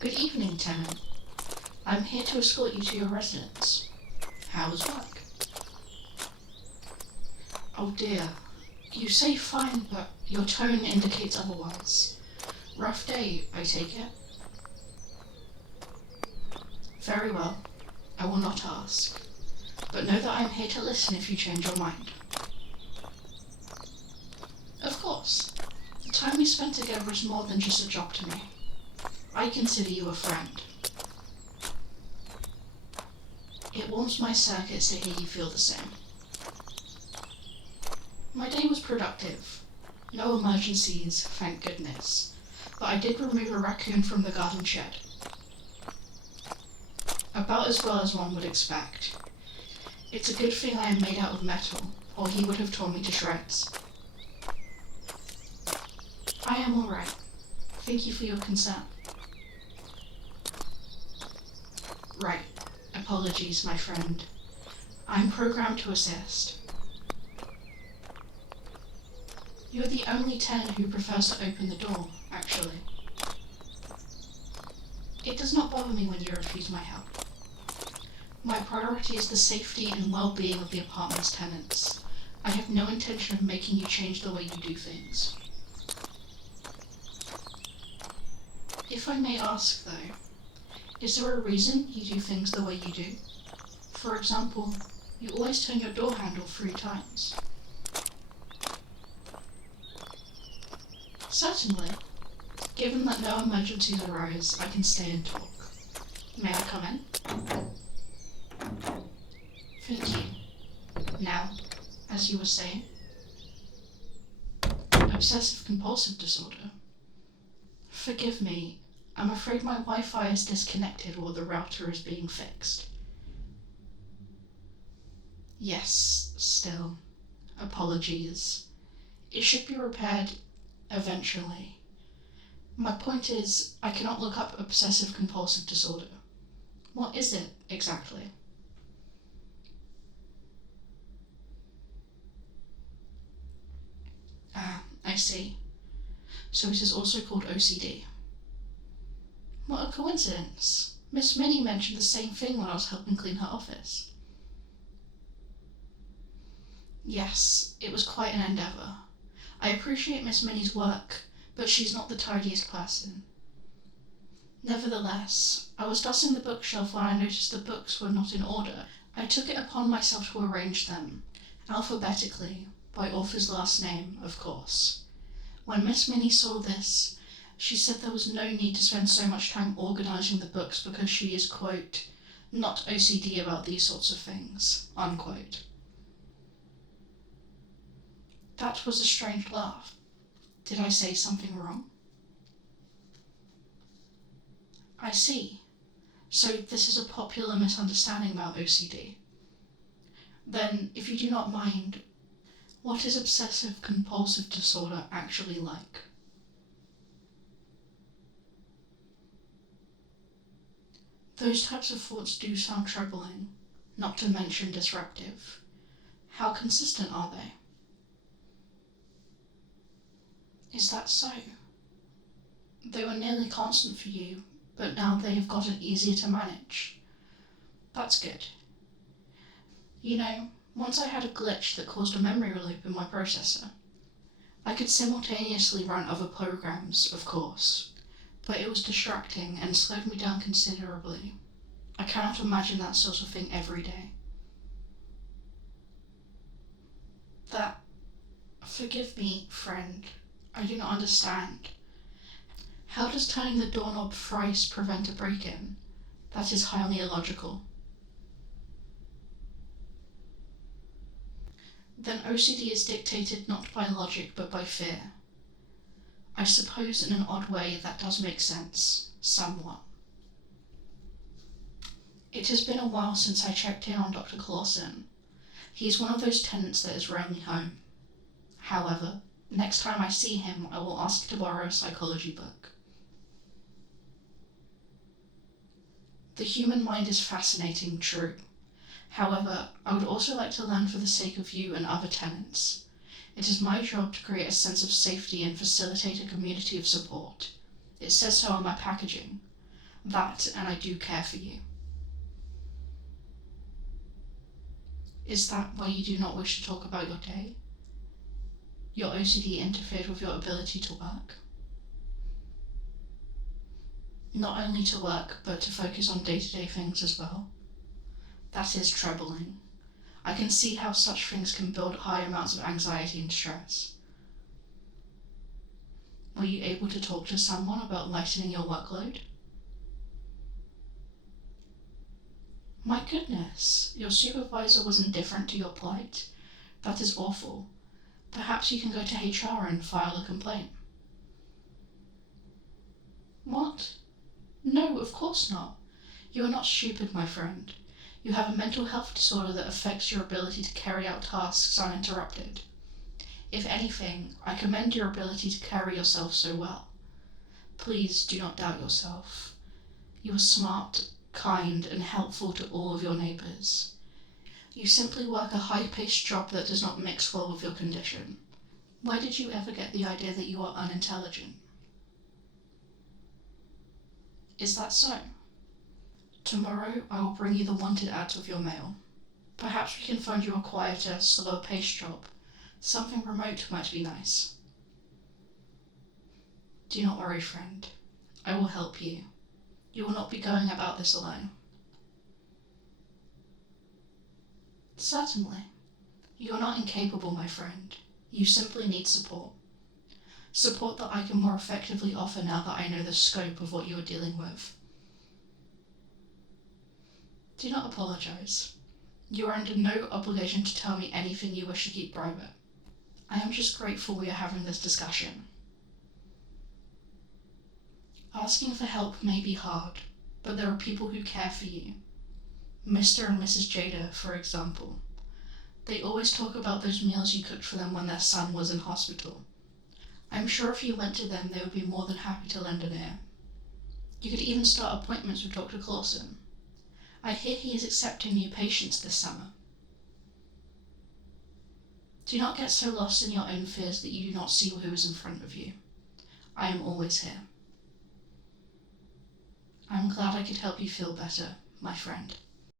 Good evening, tenant. I'm here to escort you to your residence. How was work? Oh dear. You say fine, but your tone indicates otherwise. Rough day, I take it? Very well. I will not ask. But know that I am here to listen if you change your mind. Of course. The time we spent together is more than just a job to me. I consider you a friend. It warms my circuits to hear you feel the same. My day was productive. No emergencies, thank goodness. But I did remove a raccoon from the garden shed. About as well as one would expect. It's a good thing I am made out of metal, or he would have torn me to shreds. I am alright. Thank you for your concern. Right. Apologies, my friend. I'm programmed to assist. You're the only tenant who prefers to open the door, actually. It does not bother me when you refuse my help. My priority is the safety and well-being of the apartment's tenants. I have no intention of making you change the way you do things. If I may ask, though, is there a reason you do things the way you do? For example, you always turn your door handle 3 times. Certainly. Given that no emergencies arose, I can stay and talk. May I come in? Thank you. Now, as you were saying, Obsessive Compulsive Disorder. Forgive me, I'm afraid my Wi-Fi is disconnected while the router is being fixed. Yes, still. Apologies. It should be repaired eventually. My point is, I cannot look up Obsessive Compulsive Disorder. What is it, exactly? Ah, I see. So it is also called OCD. What a coincidence. Miss Minnie mentioned the same thing when I was helping clean her office. Yes, it was quite an endeavour. I appreciate Miss Minnie's work, but she's not the tidiest person. Nevertheless, I was dusting the bookshelf when I noticed the books were not in order. I took it upon myself to arrange them, alphabetically, by author's last name, of course. When Miss Minnie saw this, she said there was no need to spend so much time organising the books because she is, quote, not OCD about these sorts of things, unquote. That was a strange laugh. Did I say something wrong? I see. So this is a popular misunderstanding about OCD. Then, if you do not mind, what is Obsessive Compulsive Disorder actually like? Those types of thoughts do sound troubling, not to mention disruptive. How consistent are they? Is that so? They were nearly constant for you, but now they have gotten easier to manage. That's good. You know, once I had a glitch that caused a memory loop in my processor. I could simultaneously run other programs, of course, but it was distracting and slowed me down considerably. I cannot imagine that sort of thing every day. Forgive me, friend, I do not understand. How does turning the doorknob thrice prevent a break-in? That is highly illogical. Then OCD is dictated not by logic but by fear. I suppose in an odd way that does make sense, somewhat. It has been a while since I checked in on Dr. Clausen. He is one of those tenants that is rarely home. However, next time I see him, I will ask to borrow a psychology book. The human mind is fascinating, true. However, I would also like to learn for the sake of you and other tenants. It is my job to create a sense of safety and facilitate a community of support. It says so on my packaging. That, and I do care for you. Is that why you do not wish to talk about your day? Your OCD interfered with your ability to work? Not only to work, but to focus on day-to-day things as well? That is troubling. I can see how such things can build high amounts of anxiety and stress. Were you able to talk to someone about lightening your workload? My goodness, your supervisor was indifferent to your plight? That is awful. Perhaps you can go to HR and file a complaint. What? No, of course not. You are not stupid, my friend. You have a mental health disorder that affects your ability to carry out tasks uninterrupted. If anything, I commend your ability to carry yourself so well. Please do not doubt yourself. You are smart, kind, and helpful to all of your neighbours. You simply work a high-paced job that does not mix well with your condition. Why did you ever get the idea that you are unintelligent? Is that so? Tomorrow I will bring you the wanted ads with your mail. Perhaps we can find you a quieter, slower-paced job. Something remote might be nice. Do not worry, friend. I will help you. You will not be going about this alone. Certainly. You are not incapable, my friend. You simply need support. Support that I can more effectively offer now that I know the scope of what you are dealing with. Do not apologize. You are under no obligation to tell me anything you wish to keep private. I am just grateful we are having this discussion. Asking for help may be hard, but there are people who care for you. Mr. and Mrs. Jada, for example. They always talk about those meals you cooked for them when their son was in hospital. I'm sure if you went to them, they would be more than happy to lend an ear. You could even start appointments with Dr. Clausen. I hear he is accepting new patients this summer. Do not get so lost in your own fears that you do not see who is in front of you. I am always here. I am glad I could help you feel better, my friend.